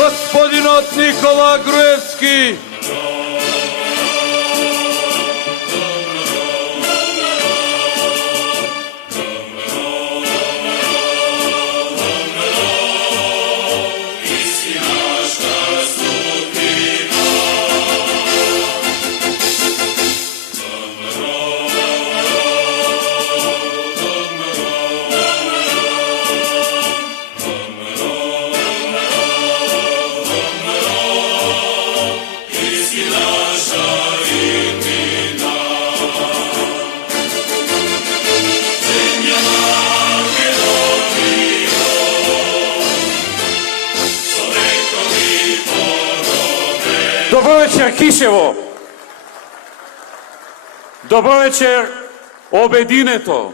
Gospodinot Nikola Gruevski. Dobro večer, Kiševo. Dobro večer, obedinето,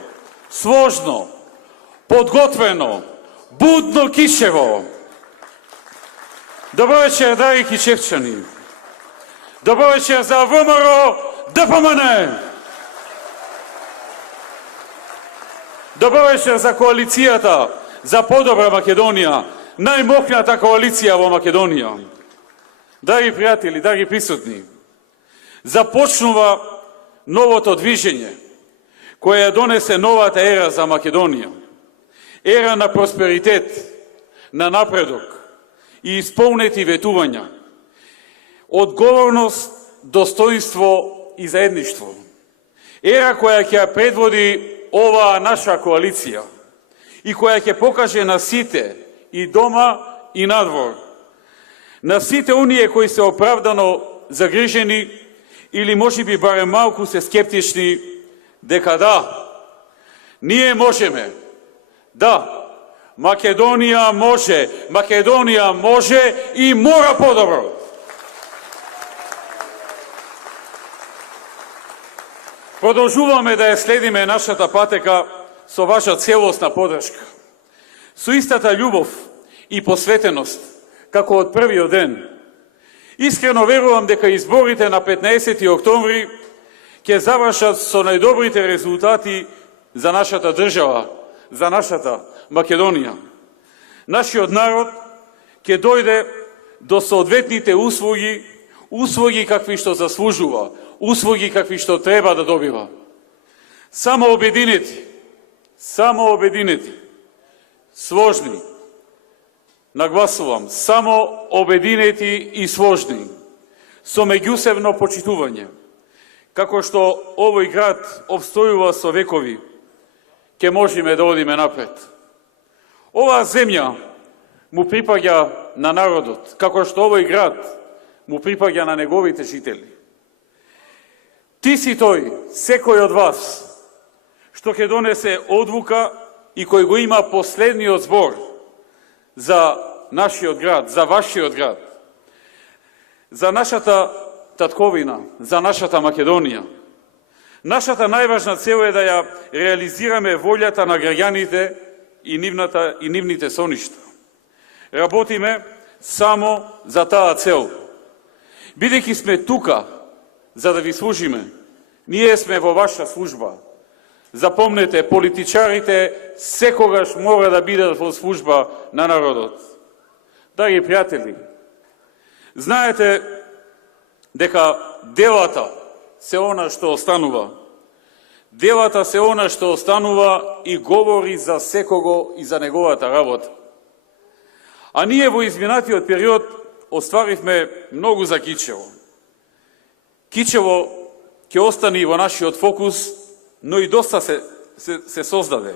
сложно, подготвено, будно Kiševo. Dobro večer, dari Kiševčani. Dobro večer za ВМРО ДПМН. Dobro večer za коалицијата за подобра Македонија, најмокната коалиција во Македонија. Драги пријатели, драги присутни, започнува новото движење, кое ја донесе новата ера за Македонија. Ера на просперитет, на напредок и исполнети ветувања, одговорност, достоинство и заедништво. Ера која ќе ја предводи оваа наша коалиција и која ќе покаже на сите и дома и надвор, на сите оние кои се оправдано загрижени или можеби барем малку се скептични дека да, ние можеме. Да, Македонија може и мора подобро. Продолжуваме да ја следиме нашата патека со ваша целосна поддршка. Со истата љубов и посветеност, како од првиот ден. Искрено верувам дека изборите на 15 октомври ќе завршат со најдобрите резултати за нашата држава, за нашата Македонија. Нашиот народ ќе дојде до соодветните услуги какви што заслужува, услуги какви што треба да добива. Само обединети, сложни, нагласувам, само обединети и сложни, со меѓусебно почитување, како што овој град обстојува со векови, ќе можеме да одиме напред. Оваа земја му припаѓа на народот, како што овој град му припаѓа на неговите жители. Ти си тој, секој од вас, што ќе донесе одлука и кој го има последниот збор за нашиот град, за вашиот град, за нашата татковина, за нашата Македонија. Нашата најважна цел е да ја реализираме волјата на граѓаните и нивните соништа. Работиме само за таа цел. Бидејќи сме тука за да ви служиме, ние сме во ваша служба. Запомнете, политичарите секогаш мора да бидат во служба на народот. Драги пријатели, знаете дека делата се она што останува. Делата се она што останува и говори за секого и за неговата работа. А ние во изминатиот период остваривме многу за Кичево. Кичево ќе остане во нашиот фокус, но и доста се создаде.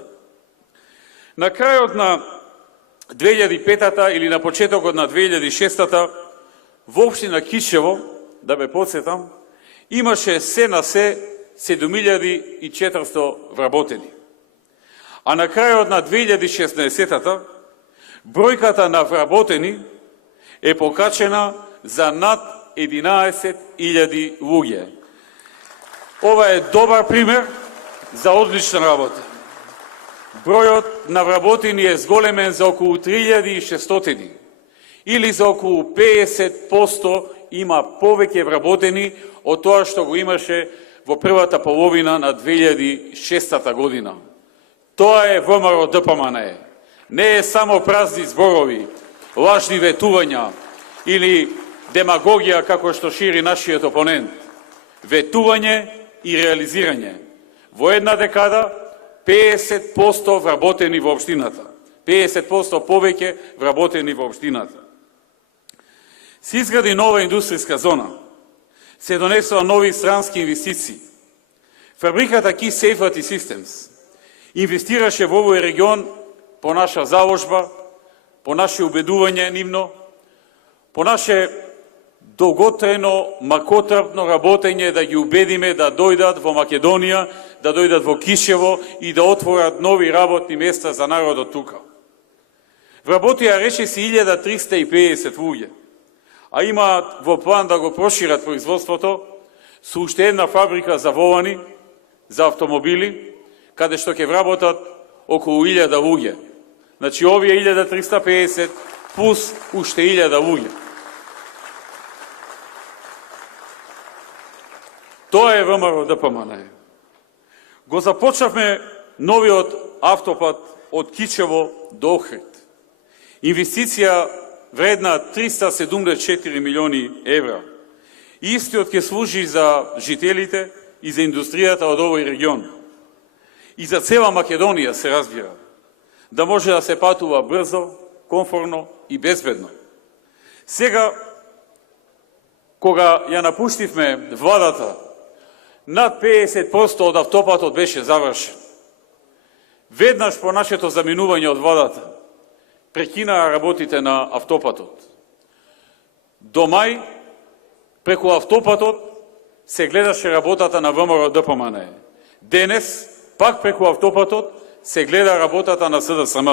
На крајот на 2005-та или на почетокот на 2006-та во општина Кичево, да бе подсетам, имаше се на се 7400 вработени. А на крајот на 2016-та бројката на вработени е покачена за над 11.000 луѓе. Ова е добар пример за одлична работа. Бројот на вработени е зголемен за околу 3600 или за околу 50% има повеќе вработени од тоа што го имаше во првата половина на 2006 година. Тоа е ВМРО ДПМН. Не е само празни зборови. лажни ветувања или демагогија како што шири нашиот опонент. Ветување и реализирање. Во една декада 50% вработени во општината. 50% повеќе вработени во општината. Се изгради нова индустријска зона. Се донесува нови странски инвестиции. Фабриката Key Safety Systems инвестираше во овој регион по наша заложба, по наше убедување нивно, по наше долготрајно, макотрпно работење да ги убедиме да дојдат во Македонија, да дојдат во Кишево и да отворат нови работни места за народот тука. Вработија речиси 1350 луѓе, а имаат во план да го прошират производството со уште една фабрика за волани, за автомобили, каде што ќе вработат околу 1000 луѓе. Значи, овие 1350 плюс уште 1000 луѓе. Тоа е ВМРО ДПМН. Го започнавме новиот автопат од Кичево до Охрид. Инвестиција вредна 374 милиони евра. Истиот ќе служи за жителите и за индустријата од овој регион. И за цела Македонија, се разбира. Да може да се патува брзо, комфорно и безбедно. Сега, кога ја напуштивме владата, над 50% од автопатот беше завршен. Веднаш по нашето заминување од владата, прекинаа работите на автопатот. До мај, преку автопатот, се гледаше работата на ВМРО ДПМН. Денес, пак преку автопатот, се гледа работата на СДСМ.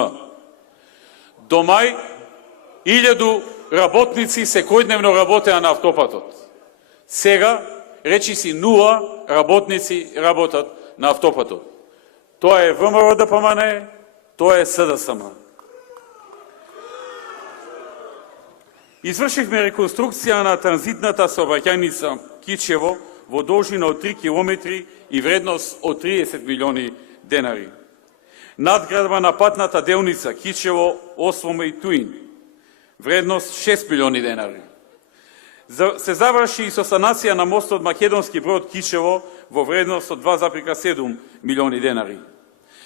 До мај, 1000 работници секојдневно работеа на автопатот. Сега, речиси 0 работници работат на автопатот. Тоа е ВМРО ДПМН, тоа е СДСМ. Извршивме реконструкција на транзитната сообраќајница Кичево во должина од 3 километри и вредност од 30 милиони денари. Надградба на патната делница Кичево, Осломе и Туин, вредност 6 милиони денари. Се заврши и со санација на мостот Македонски брод Кичево во вредност од 2,7 милиони денари.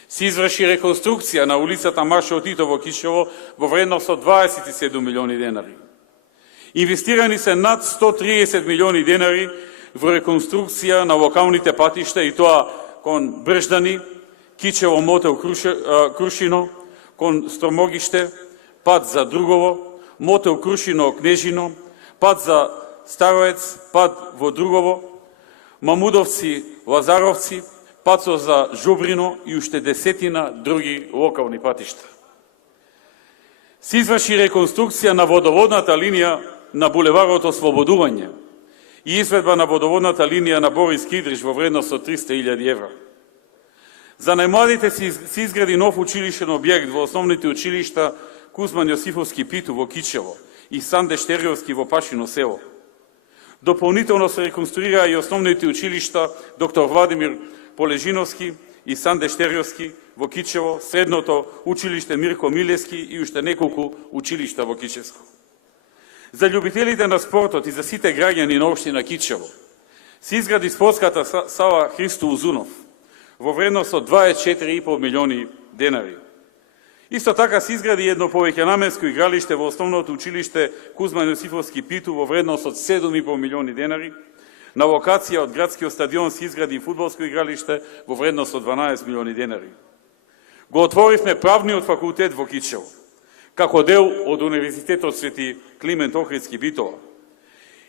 Се изврши реконструкција на улицата Маршал Тито во Кичево во вредност од 27 милиони денари. Инвестирани се над 130 милиони денари во реконструкција на локалните патишта, и тоа кон Брждани, Кичево мотел Крушино, кон Стромогиште, пат за Другово, мотел Крушино Кнежино, пат за Староец, пат во Другово, Мамудовци, Лазаровци, пацо за Жубрино и уште десетина други локални патишта. Се изврши реконструкција на водоводната линија на булеварот Ослободување и изведба на водоводната линија на Борис Кидриш во вредност од 300.000 евра. За најмладите се изгради нов училишен објект во основните училишта Кузман Јосифовски Питу во Кичево и Санде Штериовски во Пашино село. Дополнително се реконструираа и основните училишта доктор Владимир Полежиновски и Санде Штериовски во Кичево, средното училиште Мирко Милевски и уште неколку училишта во Кичевско. За љубителите на спортот и за сите граѓани на општина Кичево се изгради спортската сала Христо Узунов во вредност од 24,5 милиони денари. Исто така се изгради едно повеќенаменско игралиште во основното училиште Кузман Јосифовски Питу во вредност од 7,5 милиони денари. На локација од градскиот стадион се изгради фудбалско игралиште во вредност од 12 милиони денари. Го отворивме правниот факултет во Кичево, како дел од Универзитетот Свети Климент Охридски Битола.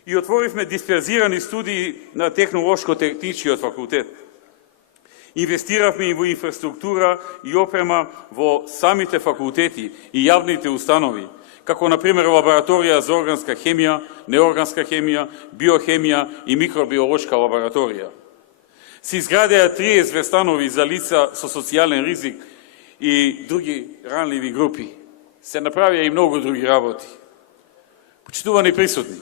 И отворивме дисперзирани студии на Технолошко-техничкиот факултет. Инвестиравме и во инфраструктура и опрема во самите факултети и јавните установи, како например лабораторија за органска хемија, неорганска хемија, биохемија и микробиолошка лабораторија. Се изградеа 30 станови за лица со социјален ризик и други ранливи групи. Се направија и многу други работи. Почитувани присутни,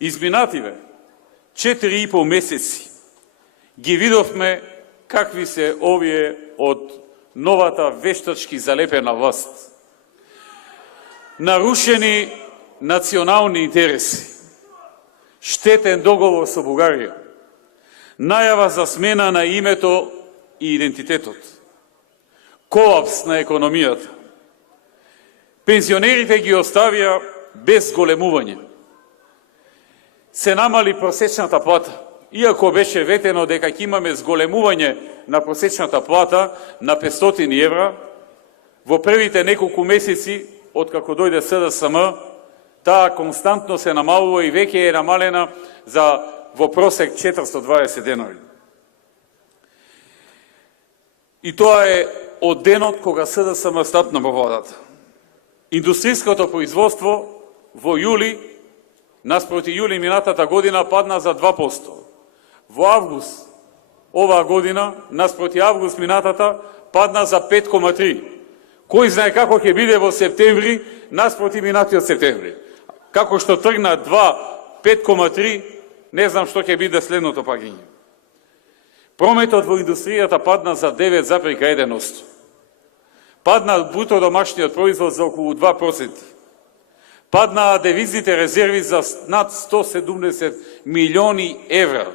изминативе 4,5 месеци ги видовме какви се овие од новата вештачки залепена власт. нарушени национални интереси, штетен договор со Бугарија, најава за смена на името и идентитетот, колапс на економијата. Пензионерите ги оставија без големување. Се намали просечната плата, иако беше ветено дека ќе имаме зголемување на просечната плата на 500 евра, во првите неколку месеци, откако дојде СДСМ, таа константно се намалува и веќе е намалена за во просек 420 денови. И тоа е од денот кога СДСМ стапна во владата. Индустријското производство во јули, наспроти јули минатата година, падна за 2%. Во август оваа година, наспроти август минатата, падна за 5,3%. Кој знае како ќе биде во септември, наспроти минатиот септември. Како што тргна 5,3%, не знам што ќе биде следното паѓање. Прометот во индустријата падна за 9,1%. Падна бруто домашниот производ за околу 2%. Паднаа девизните резерви за над 170 милиони евра.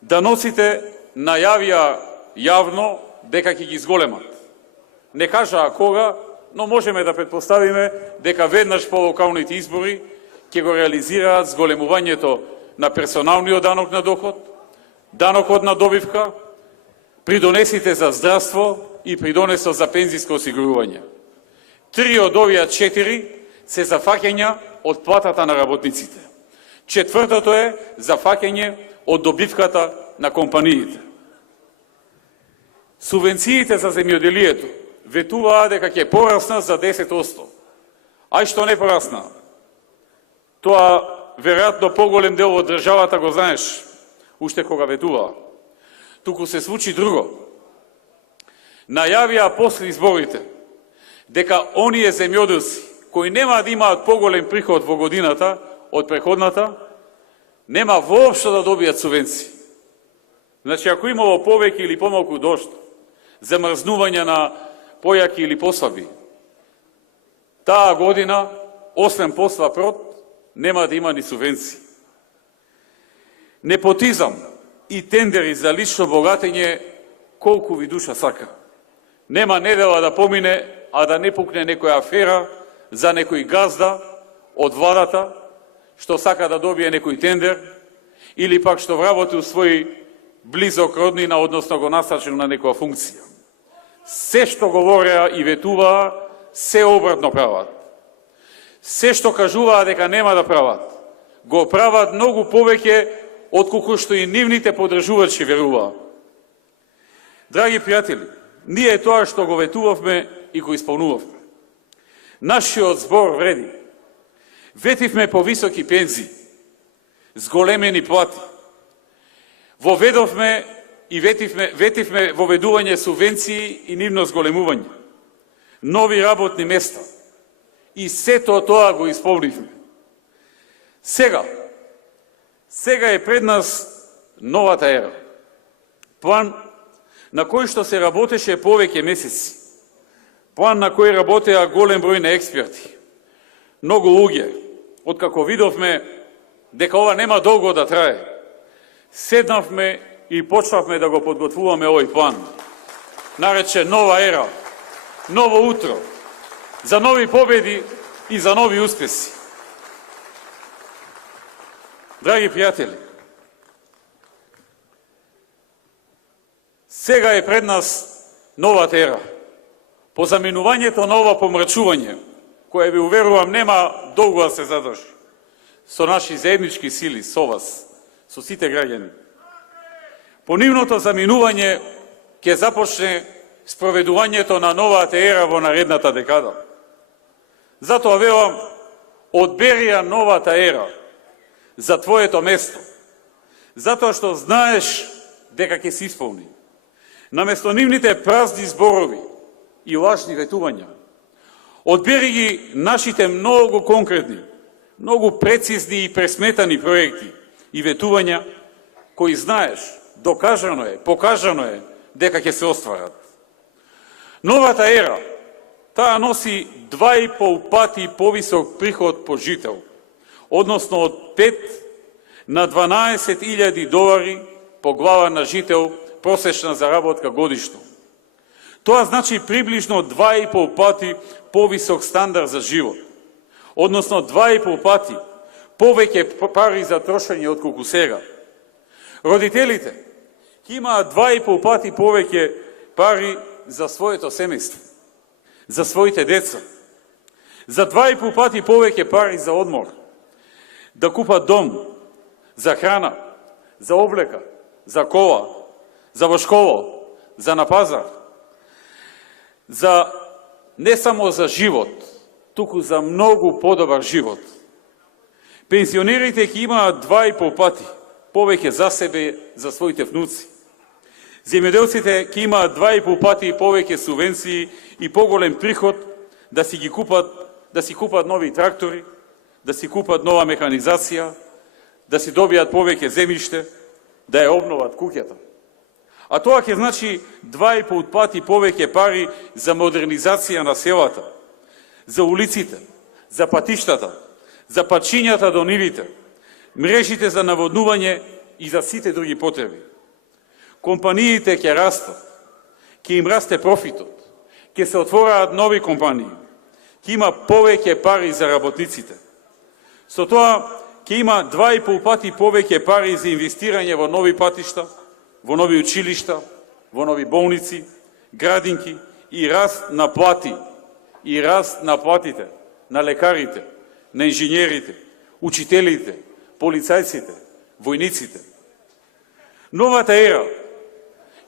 Даноците најавија јавно дека ќе ги зголемат. Не кажаа кога, но можеме да претпоставиме дека веднаш по локалните избори ќе го реализираат зголемувањето на персоналниот данок на доход, данокот на добивка, придонесите за здравство и придонесот за пензиско осигурување. 3 од овие 4 се за фаќања од платата на работниците. 4-тото е за фаќање од добивката на компаниите. Субвенциите за земјоделието ветуваа дека ќе пораснат за 10%. Ај што не порасна? Тоа веројатно поголем дел од државата го знаеш, уште кога ветуваа. Туку се случи друго. Најавија после изборите дека оние земјоделци кои нема да имаат поголем приход во годината од преходната, нема воопшто да добијат субвенции. Значи, ако имало повеќе или помалку дожд, замрзнување на појаки или послаби, таа година, освен посла прот, нема да има ни субвенции. Непотизам и тендери за лично богатење колку ви душа сака. Нема недела да помине, а да не пукне некоја афера за некој газда од владата, што сака да добие некој тендер, или пак што вработи у свој близок роднина, односно го насачил на некоја функција. Се што говореа и ветуваа, се обратно прават. Се што кажуваа дека нема да прават, го прават многу повеќе отколку што и нивните поддржувачи веруваа. Драги пријатели, ние тоа што го ветувавме и го исполнувавме. Нашиот збор вреди. Ветивме повисоки пензии, зголемени плати. Воведовме и ветивме воведување субвенции и нивно зголемување. Нови работни места. И сето тоа го исполнивме. Сега е пред нас новата ера. План на кој што се работеше повеќе месеци. План на кој работеа голем број на експерти. Многу луѓе, откако видовме дека ова нема долго да трае, седнавме и почнавме да го подготвуваме овој план. Нарече нова ера, ново утро, за нови победи и за нови успеси. Драги пријатели, сега е пред нас новата ера. По заминувањето на ова помрачување, кое ви уверувам нема долго да се задржи, со наши заеднички сили, со вас, со сите граѓани. По нивното заминување ќе започне спроведувањето на новата ера во наредната декада. Затоа велам, одбери ја новата ера за твоето место, затоа што знаеш дека ќе се исполни. Наместо нивните празни зборови и лажни ветувања, одбери ги нашите многу конкретни, многу прецизни и пресметани проекти и ветувања кои знаеш, докажано е, покажано е дека ќе се остварат. Новата ера Таа носи 2,5 пати повисок приход по жител, односно од 5 на 12.000 долари по глава на жител просечна заработка годишно. Тоа значи приближно 2,5 пати повисок стандард за живот, односно 2,5 пати повеќе пари за трошење од колку сега. Родителите ќе имаат 2,5 пати повеќе пари за своето семејство, за своите деца, за 2,5 пати повеќе пари за одмор, да купат дом, за храна, за облека, за кола, за во школа, за на пазар, за не само за живот, туку за многу подобар живот. Пензионерите ќе имаат 2,5 пати повеќе за себе, за своите внуци. Земјоделците ќе имаат 2,5 пати повеќе субвенции и поголем приход да си купат нови трактори, да си купат нова механизација, да си добијат повеќе земјиште, да ја обноват куќата. А тоа ќе значи 2,5 пати повеќе пари за модернизација на селата, за улиците, за патиштата, за пачињата до нивите, мрежите за наводнување и за сите други потреби. Компаниите ќе растат, ќе им расте профитот, ќе се отвораат нови компании, ќе има повеќе пари за работниците. Со тоа ќе има 2,5 пати повеќе пари за инвестирање во нови патишта, во нови училишта, во нови болници, градинки и раст на плати, и раст на платите на лекарите, на инженерите, учителите, полицајците, војниците. Новата ера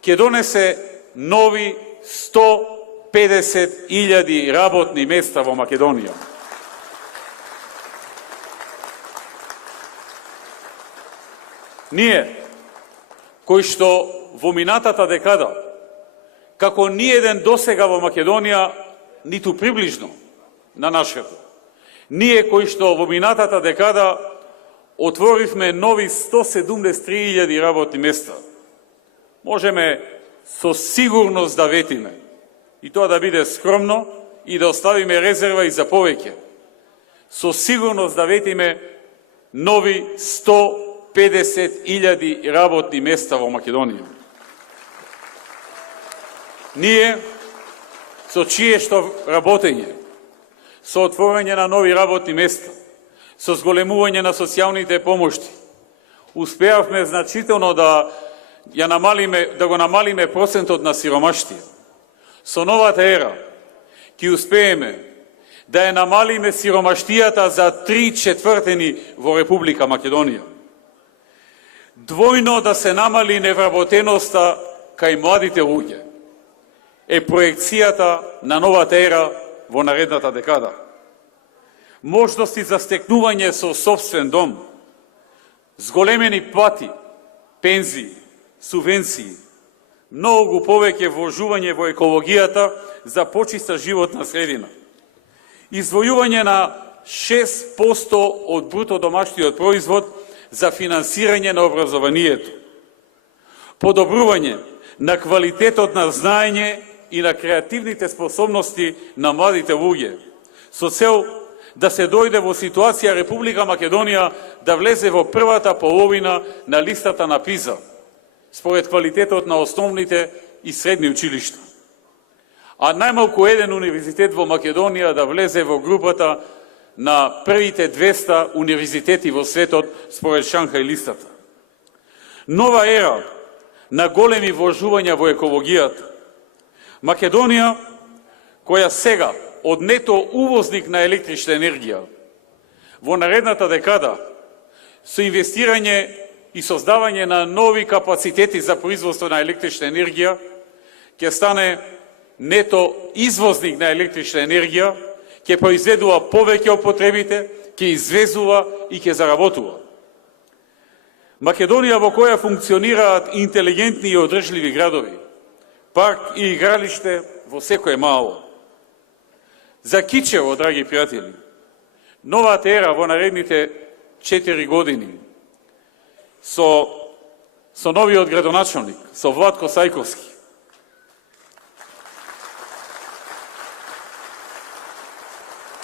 ќе донесе нови 150.000 работни места во Македонија. Ние, кои што во минатата декада, како ниеден досега во Македонија, ниту приближно на нашето, ние кои што во минатата декада отворивме нови 173.000 работни места, можеме со сигурност да ветиме, и тоа да биде скромно и да оставиме резерва и за повеќе, со сигурност да ветиме нови 150.000 работни места во Македонија. Ние, со чие што работење, со отворање на нови работни места, со зголемување на социјалните помошти, успеавме значително да го намалиме процентот на сиромаштија. Со новата ера ќе успееме да ја намалиме сиромаштијата за 3/4 во Република Македонија. Двојно да се намали невработеноста кај младите луѓе е проекцијата на новата ера во наредната декада. Можности за стекнување со собствен дом, зголемени плати, пензии, субвенции, многу повеќе вложување во екологијата за почиста животна средина, издвојување на 6% од бруто домашниот производ за финансирање на образованието, подобрување на квалитетот на знаење и на креативните способности на младите луѓе, со цел да се дојде во ситуација Република Македонија да влезе во првата половина на листата на ПИЗа, според квалитетот на основните и средни училишта. А најмалку еден универзитет во Македонија да влезе во групата на првите 200 универзитети во светот според Шанхај листата. Нова ера на големи вложувања во екологијата. Македонија, која сега од нето увозник на електрична енергија, во наредната декада, со инвестирање и создавање на нови капацитети за производство на електрична енергија, ќе стане нето извозник на електрична енергија, ќе произведува повеќе од потребите, ќе извезува и ќе заработува. Македонија во која функционираат интелигентни и одржливи градови, парк и игралиште во секое мало. За Кичево, драги пријатели, новата ера во наредните 4 години со новиот градоначалник, со Владко Сајковски.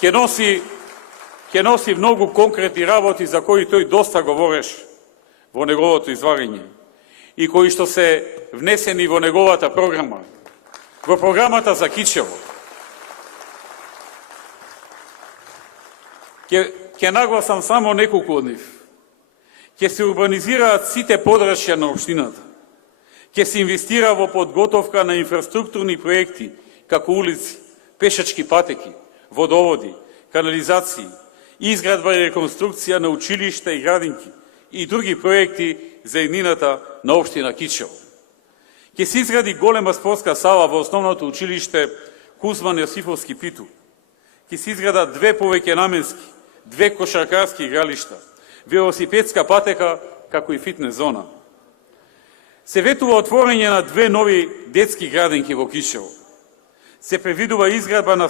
ќе носи многу конкретни работи за кои тој доста говореше во неговото изварење и кои што се внесени во неговата програма, во програмата за Кичево. Ќе нагласам само неколку од нив. Ќе се урбанизираат сите подрачја на општината. Ќе се инвестира во подготовка на инфраструктурни проекти, како улици, пешачки патеки, водоводи, канализации, изградба и реконструкција на училишта и градинки и други проекти за еднината на општина Кичево. Ќе се изгради голема спортска сала во основното училиште Кузман Јосифовски Питу. Ќе се изградат 2 повеќе наменски, 2 кошаркарски игралишта, велосипедска патека, како и фитнес зона. Се ветува отворање на 2 нови детски градинки во Кичево. Се предвидува изградба на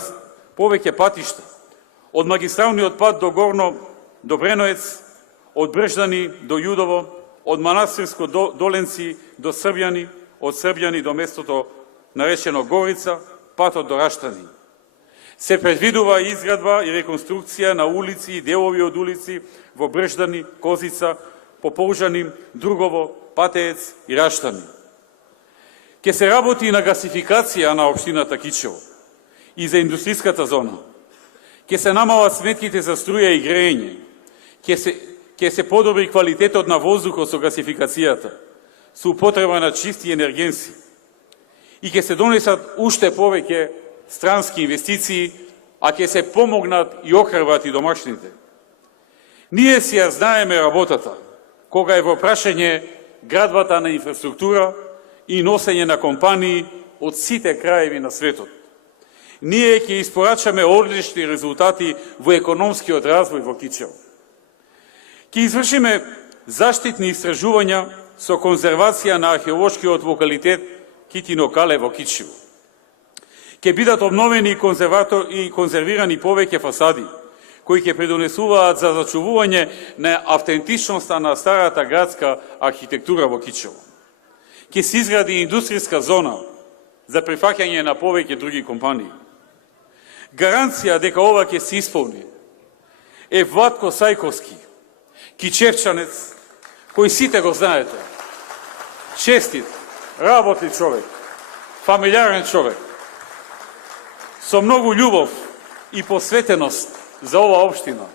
повеќе патишта, од магистралниот пат до Горно, до Бреноец, од Брждани до Јудово, од Манастирско до Доленци до Србјани, од Србјани до местото наречено Горица, патот до Раштани. Се предвидува изградба и реконструкција на улици и делови од улици во Брждани, Козица, Пополжани, Другово, Патеец и Раштани. Ке се работи на гасификација на општината Кичево и за индустријската зона. Ке се намалат сметките за струја и грејење. Ке се подобри квалитетот на воздухот со гасификацијата, со употреба на чисти енергенси. И ке се донесат уште повеќе странски инвестиции, а ке се помогнат и охрабрат и домашните. Ние си ја знаеме работата, кога е во прашање градбата на инфраструктура и носење на компании од сите краеви на светот. Ние ќе испорачаме одлични резултати во економскиот развој во Кичево. Ќе извршиме заштитни истражувања со конзервација на археолошкиот локалитет Китино Кале во Кичево. Ќе бидат обновени и конзервирани повеќе фасади, кои ќе предонесуваат за зачувување на автентичноста на старата градска архитектура во Кичево. Ќе се изгради индустријска зона за прифаќање на повеќе други компании. Гаранција дека ова ќе се исполни е Владко Сајковски, кичевчанец, кој сите го знаете. Честит, работлив човек, фамилиарен човек, со многу љубов и посветеност за оваа општина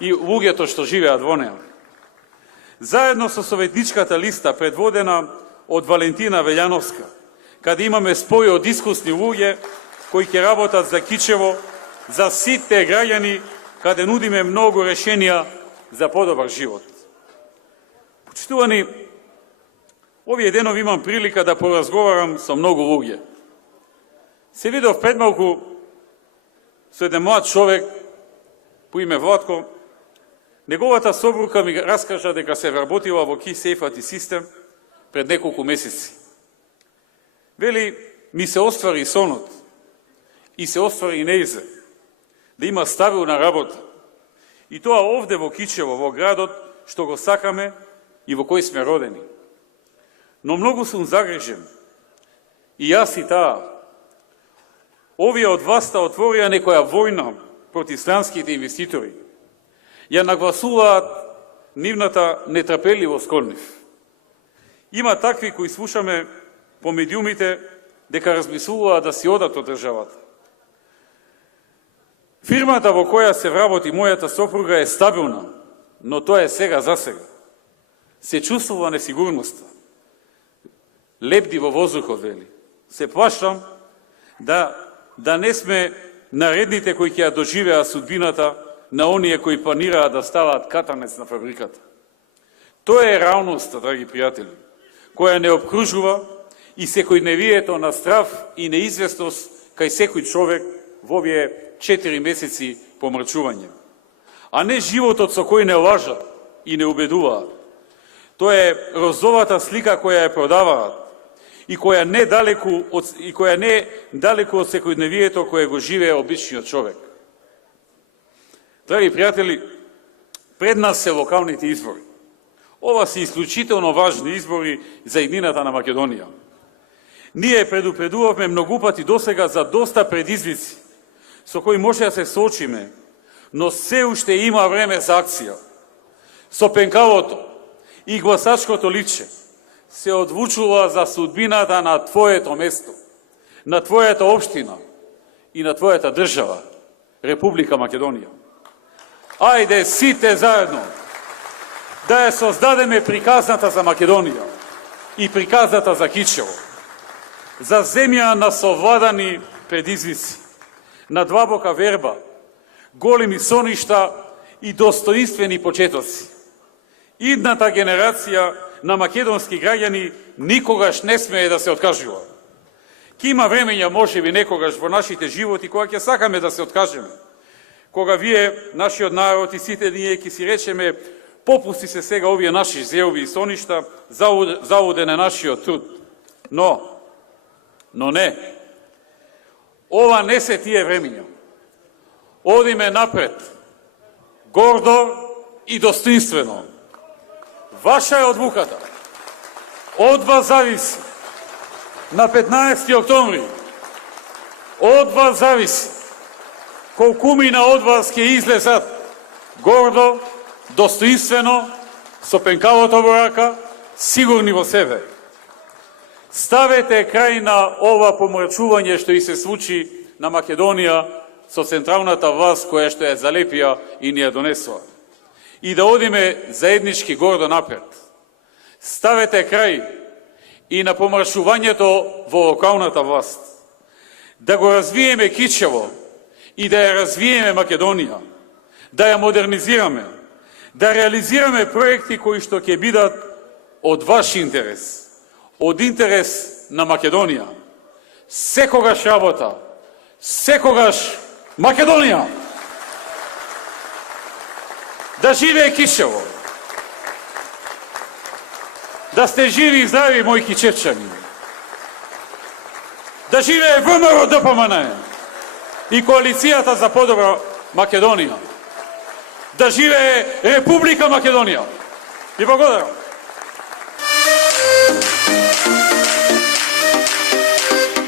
и луѓето што живеат во неа. Заедно со советничката листа предводена од Валентина Велјановска, каде имаме спој од искусни луѓе кои ќе работат за Кичево, за сите граѓани, каде нудиме многу решенија за подобар живот. Почитувани, овие денови имам прилика да поразговарам со многу луѓе. Се видов предмалку со еден млад човек по име Владко. Неговата собрука ми раскажа дека се вработила во KeySafe систем пред неколку месеци. Вели, ми се оствари сонот и се оствари и нејзе да има стабилна работа. И тоа овде во Кичево, во градот што го сакаме и во кој сме родени. Но многу сум загрижен. И јас и таа. Овие од власта отворија некоја војна против странските инвеститори. Ја нагласуваат нивната нетрпеливост кон нив. Има такви кои слушаме по медиумите дека размислуваат да си одат од државата. Фирмата во која се вработи мојата сопруга е стабилна, но тоа е сега за сега. Се чувствува несигурноста. Лепди во воздухот, вели. Се плашам да не сме наредните кои ќе ја доживеа судбината на оние кои планираат да ставаат катанец на фабриката. Тоа е реалноста, драги пријатели, која не обкружува и секојдневието на страв и неизвестност кај секој човек во овие 4 месеци помрачување. А не животот со кој не лажат и не убедуваат. Тоа е розовата слика која ја продаваат и која не далеку од секојдневието кое го живее обичниот човек. Драги пријатели, пред нас се локалните избори. Ова се исклучително важни избори за иднината на Македонија. Ние предупредувавме многу пати досега за доста предизвици со кои може да се соочиме, но се уште има време за акција. Со пенкавото и гласачкото личе се одвучува за судбината на твоето место, на твојата општина и на твојата држава, Република Македонија. Ајде сите заедно да ја создадеме приказната за Македонија и приказната за Кичево, за земја на совладани предизвици, на длабока верба, големи соништа и достоинствени почетоци. Идната генерација на македонски граѓани никогаш не смее да се откажува. Ке има времења, можеби некогаш во нашите животи, кога ќе сакаме да се откажеме. Кога вие, нашиот народ и сите ние ќе си речеме, попусти се сега овие наши зеови и соништа, заводе на нашиот труд. Но не. Ова не се тие времења. Одиме напред, гордо и достоинствено. Ваша е одлуката. Од вас зависи. На 15. октомври. Од вас зависи. Колкумина од вас ќе излезат гордо, достоинствено, со пенкавото во рака, сигурни во себе. Ставете крај на ова помрачување што и се случи на Македонија со централната власт која што ја залепија и ни ја донесува. И да одиме заеднички гордо напред. Ставете крај и на помрачувањето во локалната власт. Да го развиеме Кичево и да ја развиеме Македонија. Да ја модернизираме. Да реализираме проекти кои што ќе бидат од ваш интерес. Од интерес на Македонија. Секогаш работа. Секогаш Македонија! Да живее Кичево! Да сте живи и здрави, мои кичевчани! Да живее ВМРО ДПМН и Коалицијата за подобра Македонија! Да живее Република Македонија! И благодарам!